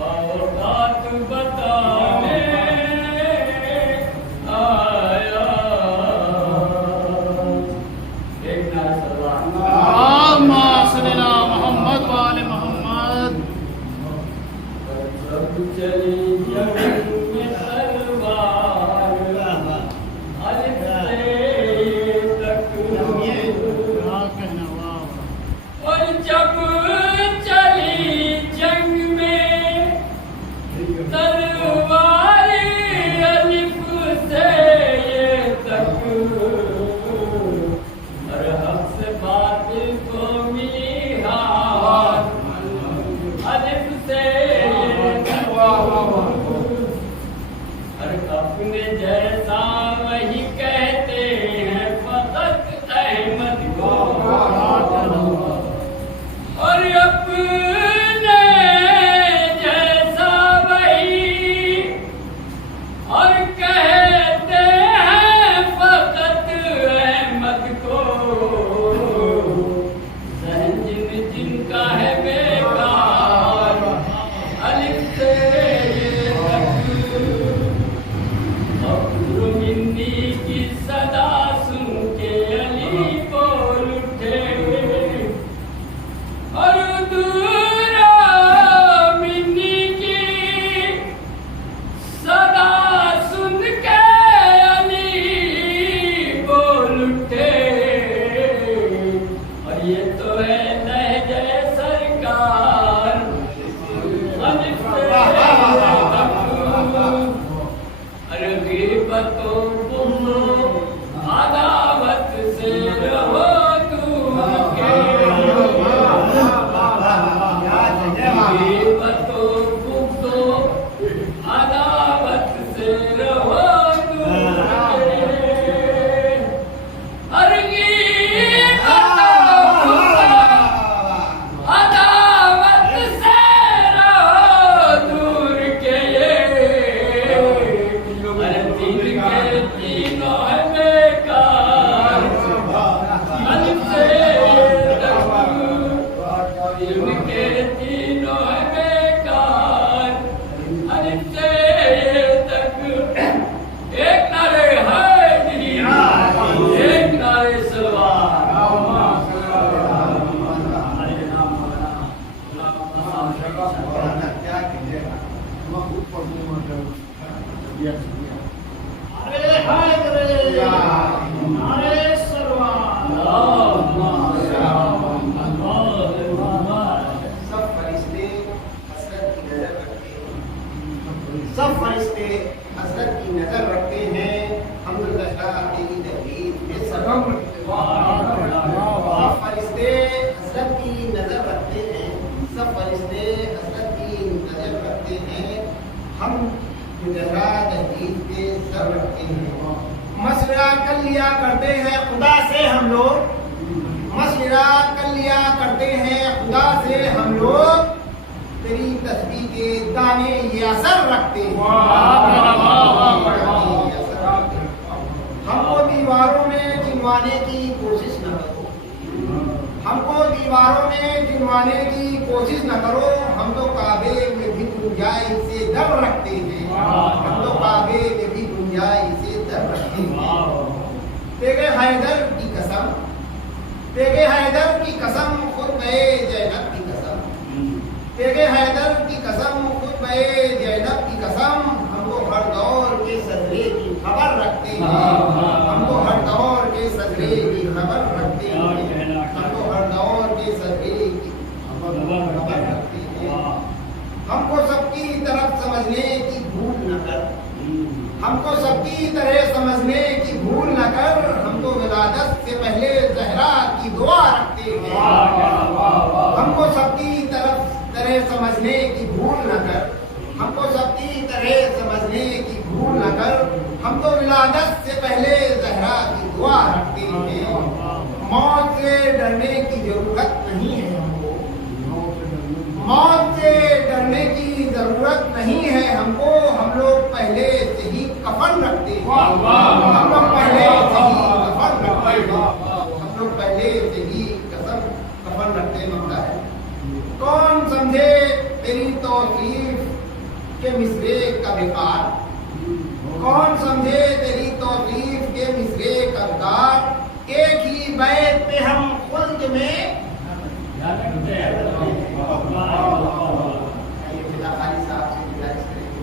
اور بات بتانے آیا. ایک نعرہ سلوات. اللہم صلی علی محمد و آل محمد. سب چلی جنگ میں تلوار الف سے تک. اور جب چلی جنگ میں تلوار الف سے یہ تک. ہر حق سے باطل کو ملی ہار الف سے یہ تک. ہر اپنے جیسا وہی کہتے ہیں فقط احمد کو. اور اپنے جیسا وہی اور کہتے ہیں فقط احمد کو. ذہن جن کا ہے بیکار الف سے یہ تک. ابرو مندی کی صدا سن کے علی بول اٹھے. اور دورا منی کی صدا سن کے علی بول اٹھے. اور یہ تو ہے لہجہ سرکار الف سے تک. ارے غیبت و بغض و عداوت سے رہو دور کے. غیبت و بغض و عداوت سے رہو دور کے. ہر غیبت و بغض و عداوت سے رہو دور کے. ہر دن کے تینوں ہے بیکار الف سے یہ تک. دن کے تینوں ہے بیکار الف سے یہ تک. ایک نعرے حیدری ایک نعرے سلوات. ارے حیدر نعرہ سلوات. سب فرشتے حضرت کی نظر رکھتے ہیں. سب فرشتے حضرت کی نظر رکھتے ہیں. الحمدللہ کی تحریر میں سب فرشتے حضرت کی نظر رکھتے ہیں. سب فرشتے حضرت کی نظر رکھتے ہیں. ہم گزرا تحریر کے سر رکھتے ہیں. مشورہ کر لیا کرتے ہیں خدا سے ہم لوگ. مشورہ کر لیا کرتے ہیں خدا سے ہم لوگ. تیری تسبیح کے دانے یہ اثر رکھتے ہیں. ہم کو دیواروں میں جنوانے کی کوشش نہ کرو. ہم کو دیواروں میں جنوانے کی کوشش نہ کرو. ہم تو کعبے میں بھی گنجائش سے در رکھتے ہیں. ہم تو کعبے میں بھی گنجائش سے در رکھتے ہیں. تیرے حیدر کی قسم تیرے حیدر کی قسم خود بے زینب کی قسم. تیرے حیدر کی قسم خود بے زینب کی قسم. ہم کو ہر دور کے صدرے کی خبر رکھتے ہیں. ہم کو ہر دور کے صدرے کی خبر رکھتے ہیں. ہم کو ہر دور کے صدرے کی خبر رکھتے ہیں. ہم کو سب کی طرف سمجھنے کی بھول نہ کر. ہم کو سب کی طرح سمجھنے کی بھول نہ کر. ہم تو ولادت سے پہلے زہرا کی دعا رکھتے ہیں. ہم کو سب کی طرح سمجھنے کی بھول نہ کر. ہم کو سب کی طرح سمجھنے کی بھول نہ کر. ہم تو ولادت سے پہلے زہرا کی دعا رکھتے ہیں. موت سے ڈرنے کی ضرورت نہیں ہے ہم کو. موت سے ڈرنے کی ضرورت نہیں ہے ہم کو. ہم لوگ پہلے سے ہی کفن رکھتے ہیں. ہم لوگ پہلے سے ہی کفن رکھتے ہیں. ہم لوگ پہلے سے ہی کفن رکھتے ہیں. کون سمجھے تیری توصیف کے مصرے کا بیکار؟ کون سمجھے تیری توصیف کے مصرے کا بیکار؟ ایک ہی بیت پہ ہم خلد میں خالی صاحب سے گزارش کریں گے.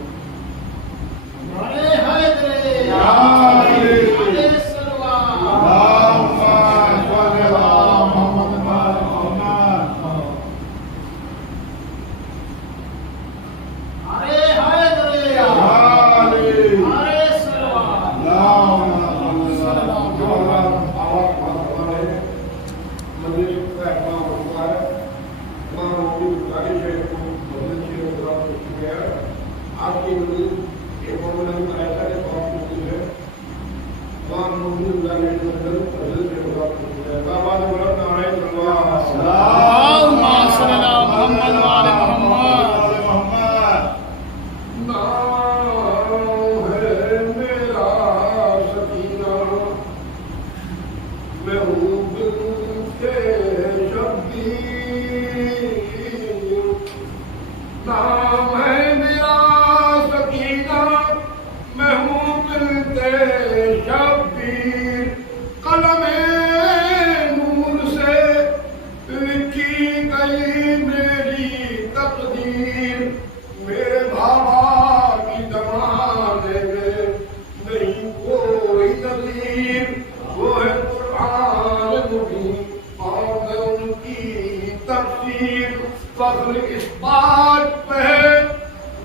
فخر اس بات پہ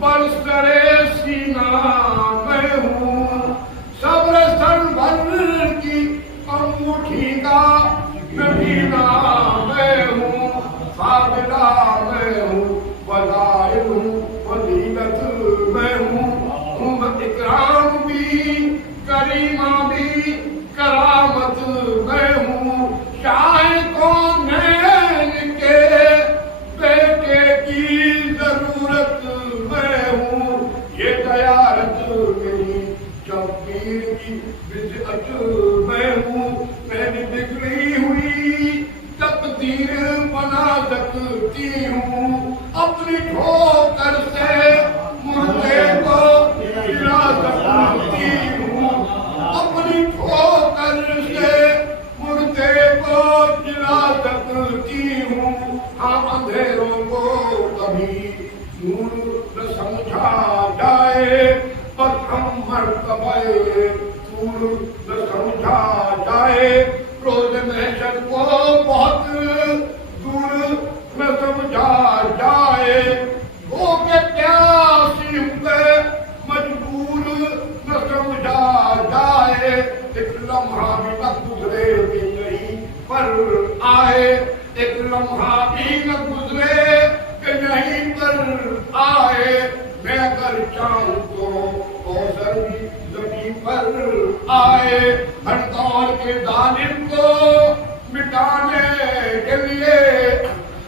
برسرے سینہ میں ہوں، صبر سرور کی انگوٹھی کا نبینا میں ہوں، قابلہ میں ہوں، فضائل ہوں، فضیلت میں ہوں، اکرام بھی کریمہ بھی کرامت میں ہوں، شاہ کونین کے بیٹے کی ضرورت میں ہوں، یہ دیارت میری شبیر کی بزعت میں ہوں، میری بگڑی ہوئی تقدیر بنا سکتی ہوں، اپنی ٹھوکر سے مردے کو گرا سکتی ہوں، اپنی ٹھوکر سے مردے کو جلا سکتی ہوں، ہم اندھیروں کو کبھی نور نہ سمجھا جائے، پر ہم مرتبہ نور نہ سمجھا جائے، روز محشر کو بہت دور نہ سمجھا جائے، وہ کہ پیاسی پہ مجبور نہ سمجھا جائے، ایک لمحہ بھی نہ گزرے کہ نہیں پر آئے، ایک لمحہ بھی نہ گزرے کہ نہیں پر آئے، میں اگر چاہوں تو کوثر بھی زمین پر آئے، ہر دور کے ظالم کو مٹانے کے لیے،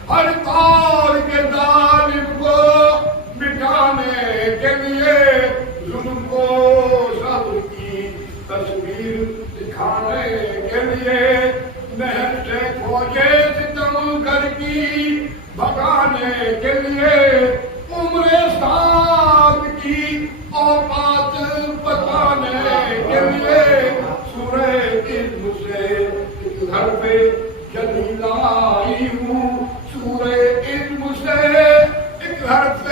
ہر دور کے ظالم کو مٹانے کے لیے، ظلم کو صبر کی تصویر دکھانے کے لیے، نہر سے کھوجے ستم گھر کی بھگانے کے لیے، عمر سعد کی اوقات بتانے کے لیے، سورہ علم سے ایک حرف جلیل آئی ہوں، سورہ علم سے ایک حرف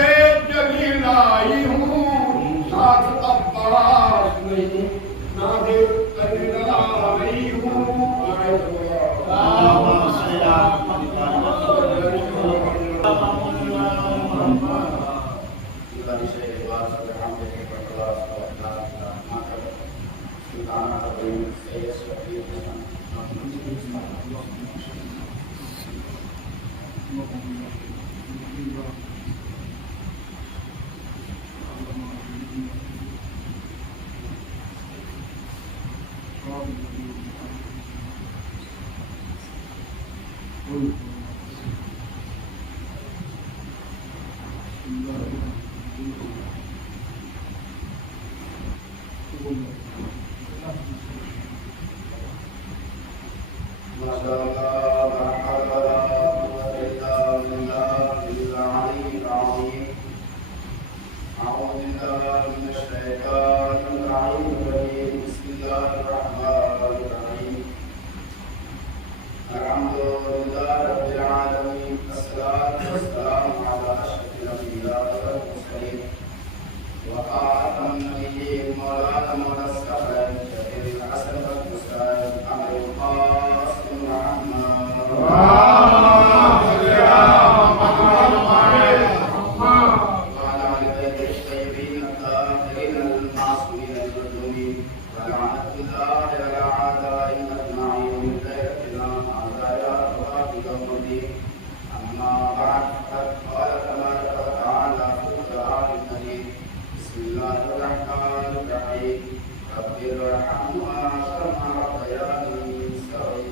جلیل آئی ہوں، ساتھ عباس نہیں نادر تجل آئی ہوں، اللہ بالله من الشيطان الرجيم بسم الله الرحمن الرحيم الحمد لله رب العالمين الصلاة والسلام على أشرف الأنبياء والمرسلين وخاتم النبيين مولانا الثقلين شفيع الحسن والحسين أبي القاسم محمد وعلى آل بيته الطيبين الطاهرين المعصومين المظلومين ولعنة الله على أعدائنا أجمعين من غيرتنا أعداء الله يوم الدين أما بعد فقد قال تبارك وتعالى في القرآن المجيد بسم الله الرحمن الرحيم رب ارحمهما كما ربياني صغيرا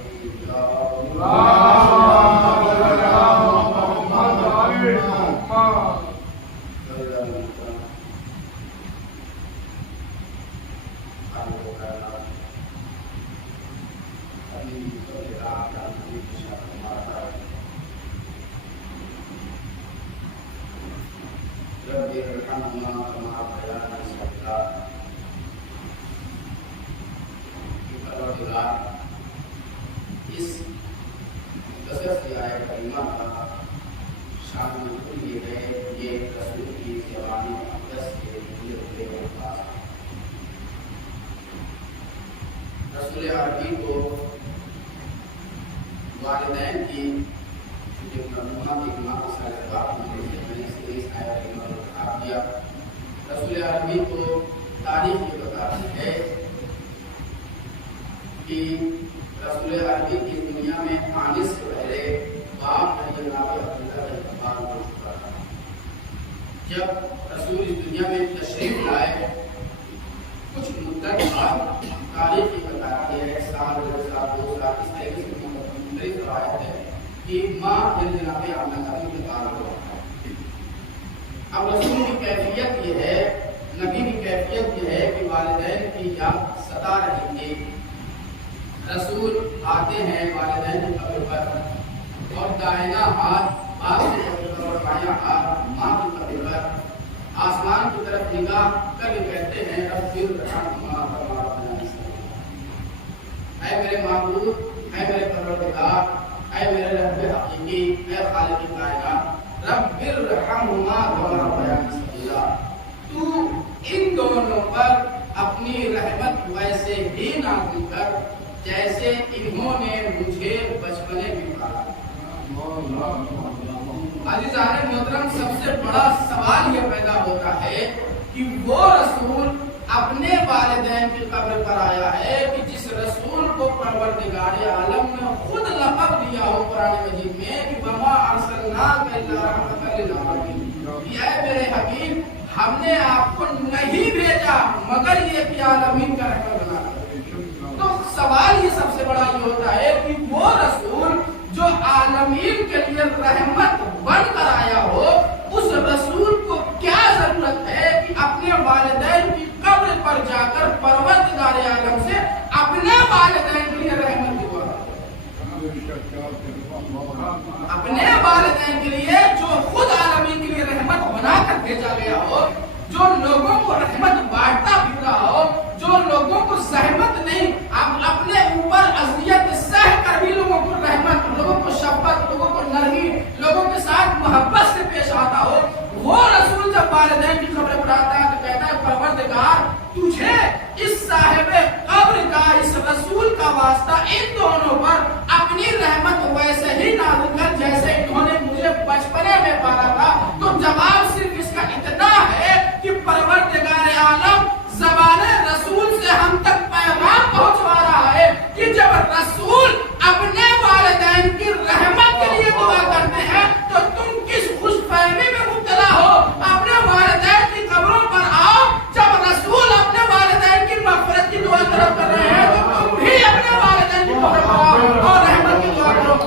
اس مختصر سی آیت کریمہ کا شامل نزول یہ ہے، یہ رسول کی زبان مقدس کے نزول ہوئے الفاظ ہیں۔ رسول عربی کو والدین کی جو نمونہ کی ماں سے میں نے اس آیت کریمہ کو خطاب کیا۔ رسول عربی کو تاریخ یہ بتاتی ہے کہ رسول عربی کی دنیا میں آنے سے پہلے باپ جناب عبداللہ کا انتقال ہو چکا تھا۔ جب رسول اس دنیا میں تشریف لائے کچھ مدت بعد تاریخ یہ بتاتی ہے 1 سال 2 سال 2 سال اس طریقے سے مختلف روایت ہے کہ ماں جناب آمنہ کا انتقال ہوا۔ اب رسول کی کیفیت یہ ہے، نبی کی کیفیت یہ ہے کہ والدین کی یاد ستا رہی تھی۔ رسول آتے ہیں والدین کی قبر پر اور دائنا ہاتھ باپ کی قبر پر اور بایاں ہاتھ ماں کی قبر پر آسمان کی طرف نگاہ کر کے کہتے ہیں رب ارحمہما کما ربیانی صغیرا، اے میرے معبود، اے میرے پروردگار، اے میرے رب حقیقی، اے خالق کائنات، رب ارحمہما کما ربیانی صغیرا، تو ان دونوں پر اپنی رحمت ویسے ہی نازل کر جیسے انہوں نے مجھے بچپنے میں پالا۔ عزیزان محترم، سب سے بڑا سوال یہ پیدا ہوتا ہے کہ وہ رسول اپنے والدین کی قبر پر آیا ہے کہ جس رسول کو پروردگار عالم نے خود لقب دیا ہو قرآن مجید میں کہ وما ارسلناک الا رحمۃ للعالمین، اے میرے حبیب ہم نے آپ کو نہیں بھیجا مگر یہ کہ عالمین کا رحمت بنا کر۔ تو سوال یہ سب سے بڑا یہ ہوتا ہے کہ وہ رسول جو عالمین کے لیے رحمت بن کر آیا ہو، اس رسول کو کیا ضرورت ہے کہ اپنے والدین کی قبر پر جا کر پروردگار عالم سے اپنے والدین کے لیے رحمت کی دعا کرے؟ اپنے والدین کے لیے جو خود عالمین کے لیے رحمت بنا کر بھیجا گیا ہو، جو لوگوں کو رحمت بانٹتا پھرتا ہو، جو لوگوں کو زحمت نہیں اپنے اوپر اذیت سہ کر بھی لوگوں کو رحمت، لوگوں کو شفقت، لوگوں کو نرمی، لوگوں کے ساتھ محبت سے پیش آتا ہو، وہ رسول جب والدین کی قبر پر آتا ہے تو کہتا ہے پروردگار تجھے اس صاحب قبر کا، اس رسول کا واسطہ ان دونوں پر اپنی رحمت ویسے ہی نازل کر جیسے انہوں نے مجھے بچپنے میں پالا تھا۔ تو جواب صرف اس کا اتنا ہے کہ پروردگار عالم زبان رسول سے ہم تک پیغام پہنچوا رہا ہے کہ جب رسول اپنے والدین کی رحمت کے لیے دعا کرتے ہیں تو تم کس خوش فہمی میں مبتلا ہو؟ اپنے والدین کی قبروں پر آؤ، جب رسول اپنے والدین کی مغفرت کی دعا طرف کر رہے ہیں تو تم بھی اپنے والدین کی قبر پر آؤ اور رحمت کی دعا کرو۔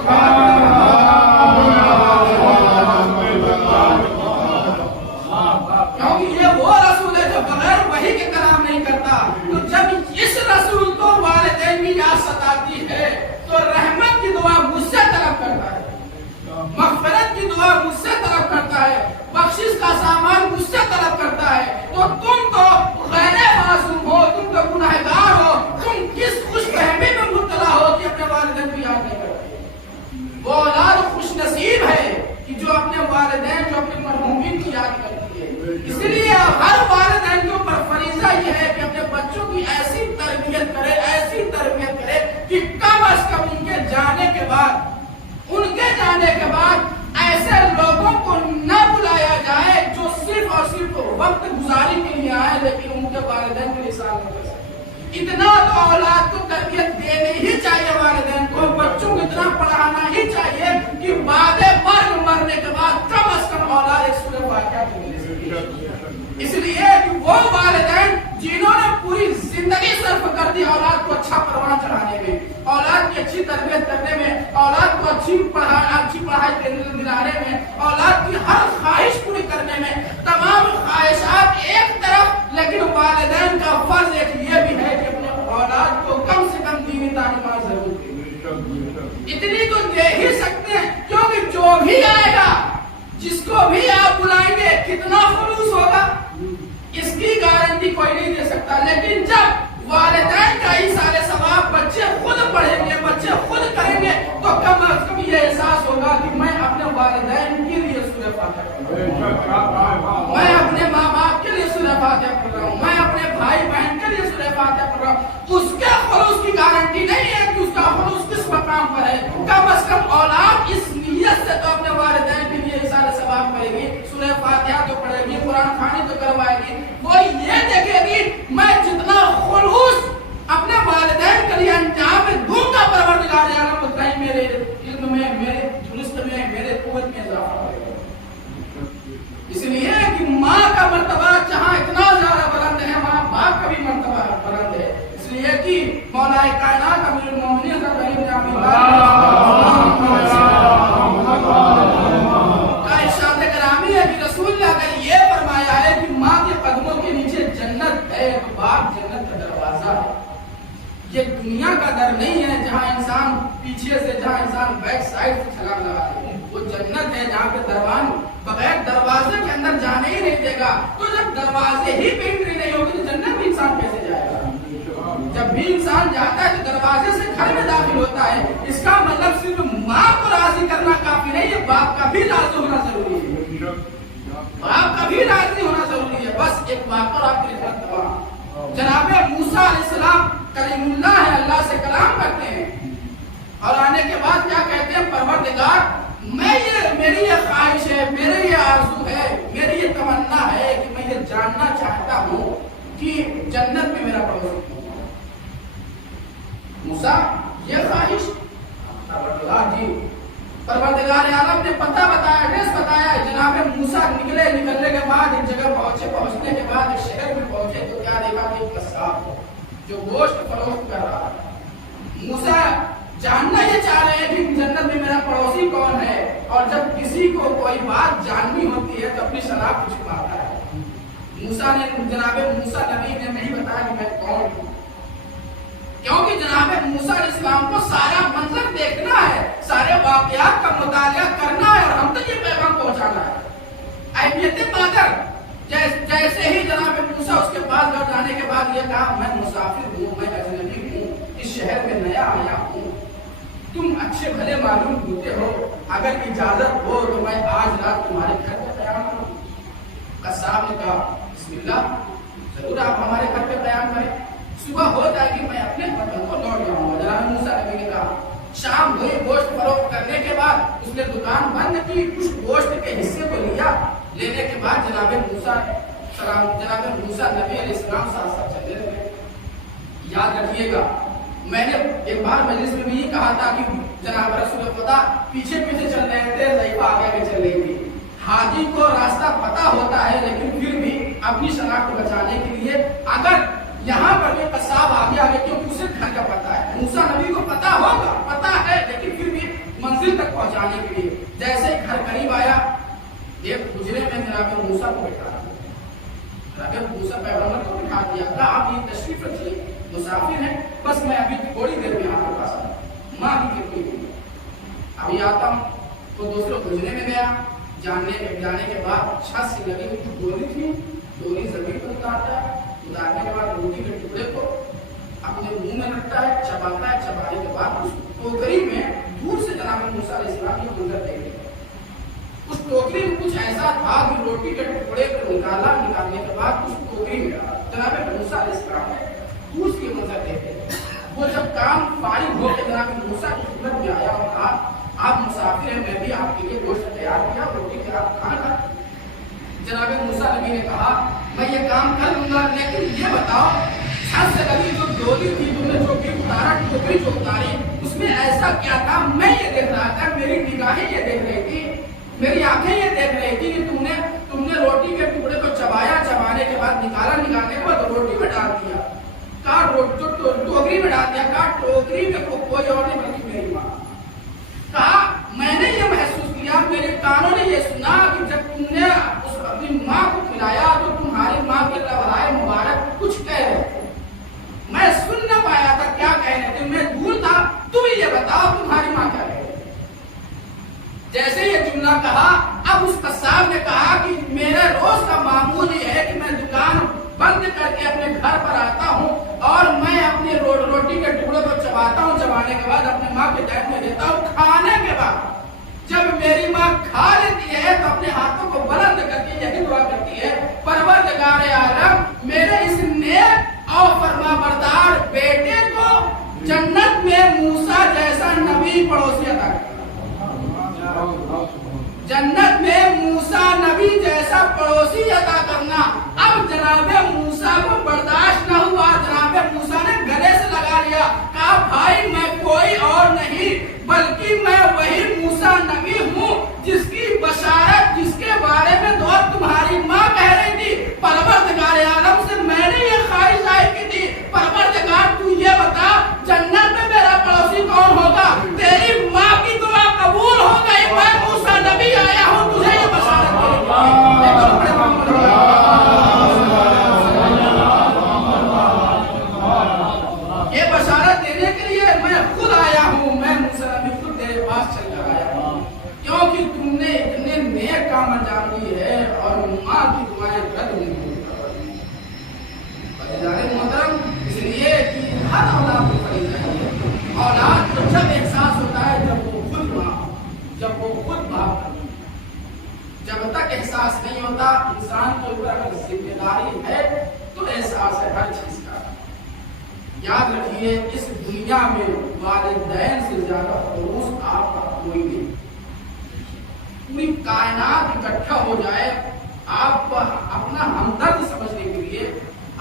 کیونکہ یہ وہ رسول ہے جو بغیر وحی کے کلام نہیں کرتا۔ تو جب اس رسول کو والدین کی یاد ستاتی ہے تو رحمت کی دعا مجھ سے طلب کرتا ہے، مغفرت کی دعا مجھ سے طلب کرتا ہے، بخشش کا سامان مجھ سے طلب کرتا ہے، تو वक्त गुजारी के लिए आए, लेकिन उनके वालिदैन के लिए साल नहीं कर सके। इतना तो औलाद को तरबियत देनी ही चाहिए, वालिदैन को बच्चों को इतना पढ़ाना ही चाहिए कि बाद मरने के बाद कम से कम औलाद एक सूरह फातिहा की मिल सके। इसलिए कि वो वालिदैन जिन्होंने पूरी जिंदगी सर्फ कर दी औलाद को अच्छा परवान चढ़ाने में, औलाद की अच्छी तरबियत करने में, औलाद को अच्छी पढ़ाई दिलाने में, औलाद की हर ख्वाहिश पूरी करने में, तमाम ख्वाहिशात एक तरफ, लेकिन वालिदैन का फर्ज एक ये भी है कि अपने औलाद को कम से कम दीनी तालीमात जरूर दें। इतनी तो दे ही सकते हैं, क्योंकि जो भी आएगा, जिसको भी आप बुलाएंगे, कितना खुलूस होगा इसकी गारंटी कोई नहीं दे सकता। लेकिन जब वालिदैन का ही सारे सवाब बच्चे खुद पढ़ेंगे, बच्चे खुद करेंगे, तो कम से कम ये एहसास होगा कि मैं अपने वालिदैन के लिए सूरह फातिहा पढ़ रहा हूं, मैं अपने माँ बाप के लिए सूरह फातिहा पढ़ रहा हूं, मैं अपने भाई बहन के लिए सूरह फातिहा पढ़ रहा हूं। उसके खुलूस की गारंटी नहीं है कि उसका खुलूस किस मकाम पर है। कम से कम औलाद इस नियत से तो अपने वालिदैन के लिए सारे सवाब करेगी, सूरह फातिहा तो पढ़ेगी, कुरान खानी तो करवाएगी। वो ये देखेगी मैं जितना खुलूस अपने वालिदैन के लिए अंजाम में दूंगा, परवरदिगार आलम उतना ही मेरे इल्म में, मेरे दुरुस्त में, मेरे कुव्वत में इजाफा करेगा। इसलिए कि माँ का मर्तबा जहाँ इतना ज्यादा बुलंद है, वहाँ बाप का भी मर्तबा बुलंद है। इसलिए कि मौलाए कायनात अमीरुल मोमिनीन का करीम जामी का इरशाद ग्रामी है कि रसूल ने अगर ये फरमाया है कि माँ के कदमों के नीचे जन्नत है, तो बाप जन्नत का दरवाजा है। ये दुनिया का दर नहीं है जहाँ इंसान पीछे से, जहाँ इंसान बैक साइड से छलांग लगा दे। वो जन्नत है जहाँ पे दरवान बगैर दरवाजे के अंदर जाने ही नहीं देगा। तो जब दरवाजे ही पे एंट्री नहीं होगी तो जन्नत में इंसान कैसे जाएगा? जब भी इंसान जाता है तो दरवाजे से घर में दाखिल होता है। इसका मतलब सिर्फ माँ को राजी करना काफी नहीं है, बाप का भी राजी होना जरूरी है, बाप का भी राजी होना जरूरी है। बस एक वाक़या आपके लिए बताऊं। जनाबे मूसा अलैहिस्सलाम कलीमुल्लाह है, अल्लाह से कलाम करते हैं और आने के बाद क्या कहते हैं, परवरदिगार मेरी ये ख्वाहिश है, मेरी ये आरज़ू है, मेरी ये तमन्ना है कि मैं ये जानना चाहता हूँ कि जन्नत में मेरा पड़ोसी कौन है। मूसा ये ख्वाहिश, परवरदिगार जी, परवरदिगार आलम ने पता बताया, एड्रेस बताया। जनाबे मूसा निकलने के बाद एक जगह पहुंचने के बाद एक शहर में पहुंचे तो क्या देखा कि एक कसाब जो गोश्त फरोख्त कर रहा है। मूसा जानना ये चाह रहे हैं कि जन्नत में मेरा पड़ोसी कौन है, और जब किसी को कोई बात जाननी होती है तो अपनी शराब छुपाता है। जनाबे मूसा नबी ने नहीं बताया कि मैं कौन हूँ, क्योंकि जनाबे मूसा अलैहिस्सलाम को सारा मंजर देखना है, सारे वाक़यात का मुतालिया करना है और हम तक ये पैगाम पहुंचाना है। अहमियत मादर जैसे ही जनाबे मूसा उसके पास लौट जाने के बाद ये कहा, मैं मुसाफिर हूँ, मैं अजनबी हूँ, इस शहर में नया आया हूँ, तुम अच्छे भले मालूम होते हो, अगर इजाजत हो तो मैं आज रात तुम्हारे घर पे बयान करूँ। कसाब ने कहा बिस्मिल्लाह, जरूर आप हमारे घर पे बयान करें, सुबह हो जाएगी मैं अपने वतन को लौट जाऊंगा। जनाब मूसा नबी ने कहा। शाम हुई, गोश्त फरोख्त करने के बाद उसने दुकान बंद की, कुछ गोश्त के हिस्से को लिया। लेने के बाद जनाबे मूसा नबी अलैहिस्सलाम साथ साथ चलने लगे। याद रखिएगा, मैंने एक बार मजलिस में भी ये कहा था कि जनाब रसूल खुदा पीछे पीछे चल रहे थे, ज़ईफ़ा आगे आगे चल रही थी। हाजी को रास्ता पता होता है, लेकिन फिर भी अपनी शनाख्त बचाने के लिए अगर यहाँ पर भी कसाब आगे आगे, क्योंकि उसे घर का पता है, मूसा नबी को पता होगा, पता है, लेकिन फिर भी मंजिल तक पहुँचाने के लिए जैसे घर करीब आया, एक हुजरे में जनाब मूसा को बैठा दिया। मूसा पैगंबर को बिठा दिया, कहा आप ये तशरीफ रखिए, मुसाफिर हैं, बस मैं अभी थोड़ी देर में आपके पास आता हूँ, माँ की कृपा अभी आता हूँ। तो दूसरे हुजरे में गया। जाने के बाद छत से लगी हुई डोरी थी, डोरी जमीन पर उतारता है, उतारने के बाद रोटी के टुकड़े को अपने मुंह में रखता है, चबाता है, चबाने के बाद उस टोकरी में दूर से जनाब मूसा अलैहिस्सलाम की मंजर देख लिया। उस टोकरी में कुछ ऐसा था कि रोटी के टुकड़े को निकालने के बाद उस टोकरी में जनाब मूसा अलैहिस्सलाम ने दूर की मंजर देखे। वो जब काम फारिग होकर जनाब मूसा की खिदमत में आया और कहा, आप मुसाफिर हैं, मैं भी आपके लिए गोश्त तैयार किया, रोटी के आप खाना। जनाब मूसा नबी ने कहा मैं ये काम कर लूंगा, लेकिन ये बताओ छत से लगी जो डोली थी, तुमने जो भी उतारा, टोकरी जो उतारी, उसमें ऐसा क्या था? मैं ये देख रहा था, मेरी निगाहें ये देख रही थी, मेरी आंखें ये देख रही थी कि तुमने रोटी के टुकड़े को चबाया, चबाने के बाद निकाला, निकालने के बाद रोटी में डाल दिया, टोकरी में डाल दिया, टोकरी में कोई और नहीं बल्कि मेरी माँ। कहा मैंने ये महसूस किया, मेरे कानों ने ये सुना कि जब तुमने अपनी माँ को खिलाया तो तुम्हारी माँ के लबराए मुबारक कुछ कह रहे थे, मैं सुन न पाया था क्या कह रहे थे, मैं दूर था। तुम ये बताओ तुम्हारी माँ क्या कह रही थी? जैसे ये जुमला कहा, अब उस कसाब ने कहा कि मेरा रोज का मामूल ये है कि मैं दुकान बंद करके अपने घर पर आता हूँ और मैं अपनी रोटी के टुकड़े को चबाता हूँ, चबाने के बाद अपने माँ के पैर में देता हूँ। खाने के बाद जब मेरी माँ खा लेती है तो अपने हाथों को बुलंद करके यही दुआ करती है, परवरदिगार आलम मेरे इस नेक और फरमाबरदार बेटे को जन्नत में मूसा जैसा नबी पड़ोसी अता करना, जन्नत में मूसा नबी जैसा पड़ोसी अता करना। अब जनाबे मूसा को बर्दाश्त न हुआ, जनाबे मूसा ने गले से लगा लिया, कहा भाई मैं कोई और नहीं बल्कि मैं वही मूसा नबी हूँ जिसकी बशारत, जिसके बारे में तो तुम्हारी माँ कह रही थी। परवरदिगार आलम से मैंने ये ख्वाहिश जाहिर की थी, परवरदिगार तू ये बता जन्नत में मेरा पड़ोसी कौन होगा? तेरी माँ की दुआ कबूल हो गई, मैं मूसा नबी आया हूँ तुझे ये बशारत देने के लिए मैं खुद आया हूँ, मैं मूसा नबी खुद तेरे पास चल आया हूँ, क्योंकि तुमने इतने नेक काम अंजाम दिए है और माँ की दुआएं रद्द नहीं हुई। मोहतरम, इसलिए कि हर औलाद को पड़ी चाहिए, औलाद को जब एहसास होता है जब वो खुद माँ, जब वो खुद बाप, जब तक एहसास नहीं होता इंसान के ऊपर अगर जिम्मेदारी है तो एहसास है हर चीज का। याद रखिए इस दुनिया में वालिदैन से ज्यादा खौफ आपका कोई नहीं। पूरी कायनात इकट्ठा हो जाए आप अपना हमदर्द समझने के लिए,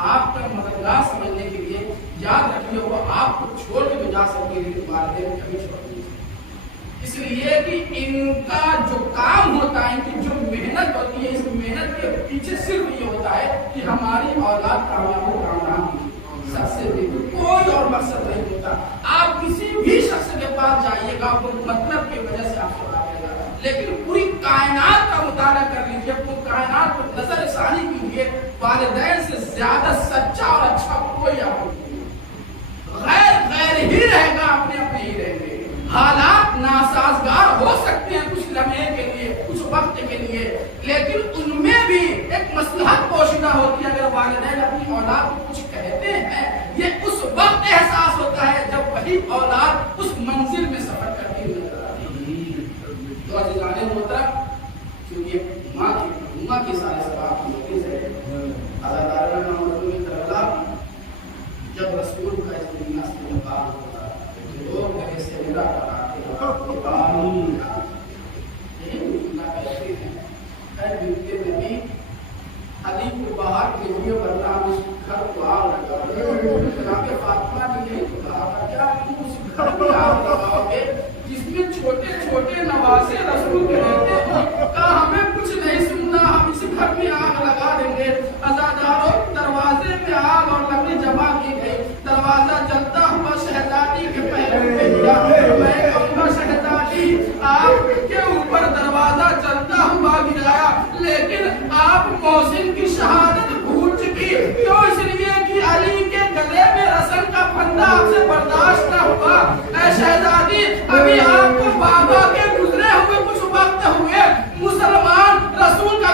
आपका मददगार समझने के लिए, याद रखिए वो आपको छोड़ के तो जा सकते लेकिन वालिदैन कभी छोड़ नहीं सकते। इसलिए कि इनका जो काम होता है, इनकी जो मेहनत होती है, इस मेहनत के पीछे सिर्फ ये होता है कि हमारी औलाद कामयाब हो, कामयाब हो, सबसे कोई और मकसद नहीं होता। आप किसी भी शख्स के पास जाइएगा वो मतलब की वजह से आपको आएगा, लेकिन पूरी कायनात का मुताला कर लीजिए, पूरी कायनात पर नजर सानी कीजिए, वालिदैन से ज्यादा सच्चा और अच्छा कोई आपको गैर ही रहेगा, अपने अपने ही रहेंगे। हालात नासाजगार हो सकते हैं कुछ लम्हे के लिए, कुछ वक्त के लिए, लेकिन उनमें भी एक मसलहत पोशीदा होती है। अगर वालिदैन अपनी औलाद को कुछ कहते हैं, ये उस वक्त एहसास होता है जब वही औलाद उस मंजिल में सफर करती हुई नजर आती है। तो अज़ीज़ाने मोहतरम, क्योंकि माँ की सारे सवाब होती है, जब रसूल का इस दुनिया से इंतकाल होता है लोग मेरे से मेरा कराते हैं, बिनते नबी अली को बाहर भेजिए वरना हम इस घर को आग लगाओगे। फातिमा ने यही तो कहा था, क्या तुम उस घर को आग लगाओगे जिसमें छोटे छोटे नवासे रसूल के रहते हैं? कहा हमें कुछ नहीं सुनना, हम इस घर में आग लगा देंगे। अज़ादारों, दरवाजे में आग और लकड़ी जमा की गई, दरवाजा जलता हुआ शहजादी के पहलू पे गिरा। मैं कहूँगा शहजादी आपके ऊपर दरवाजा जलता हुआ गिराया, लेकिन आप मोहसिन की शहादत भूल चुकी। क्यों? इसलिए कि अली के गले में रस्म का फंदा आपसे बर्दाश्त न हुआ। ऐ शहजादी, अभी आपको बाबा के गुजरे हुए कुछ वक्त हुए, मुसलमान रसूल का